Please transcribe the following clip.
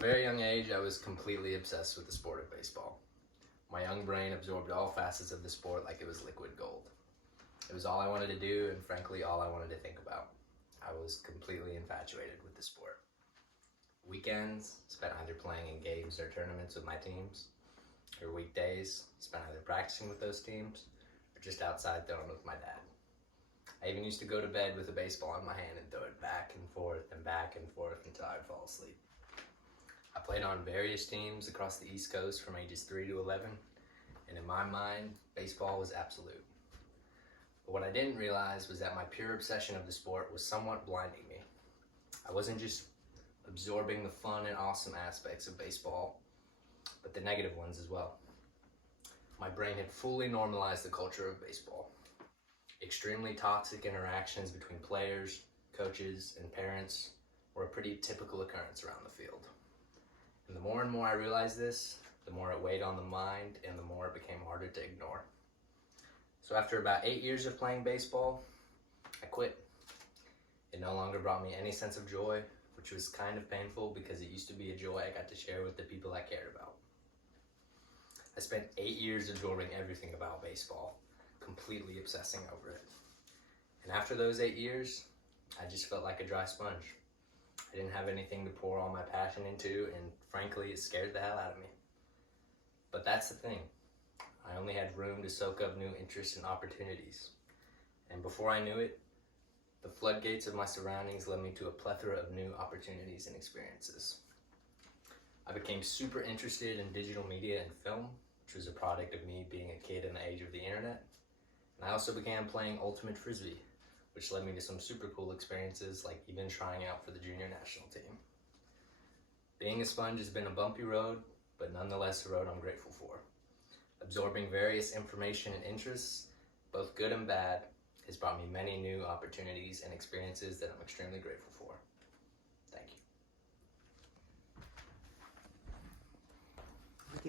a very young age, I was completely obsessed with the sport of baseball. My young brain absorbed all facets of the sport like it was liquid gold. It was all I wanted to do, and frankly, all I wanted to think about. I was completely infatuated with the sport. Weekends spent either playing in games or tournaments with my teams, or weekdays spent either practicing with those teams or just outside throwing with my dad. I even used to go to bed with a baseball in my hand and throw it back and forth until I would fall asleep. I played on various teams across the East Coast from ages 3 to 11, and in my mind, baseball was absolute. But what I didn't realize was that my pure obsession of the sport was somewhat blinding me. I wasn't just absorbing the fun and awesome aspects of baseball, but the negative ones as well. My brain had fully normalized the culture of baseball. Extremely toxic interactions between players, coaches, and parents were a pretty typical occurrence around the field. And the more I realized this, the more it weighed on the mind and the more it became harder to ignore. So after about 8 years of playing baseball, I quit. It no longer brought me any sense of joy, which was kind of painful because it used to be a joy I got to share with the people I cared about. I spent 8 years absorbing everything about baseball, completely obsessing over it. And after those 8 years, I just felt like a dry sponge. I didn't have anything to pour all my passion into, and frankly, it scared the hell out of me. But that's the thing. I only had room to soak up new interests and opportunities. And before I knew it, the floodgates of my surroundings led me to a plethora of new opportunities and experiences. I became super interested in digital media and film, which was a product of me being a kid in the age of the internet. And I also began playing Ultimate Frisbee, which led me to some super cool experiences like even trying out for the junior national team. Being a sponge has been a bumpy road, but nonetheless a road I'm grateful for. Absorbing various information and interests, both good and bad, has brought me many new opportunities and experiences that I'm extremely grateful for. Thank you.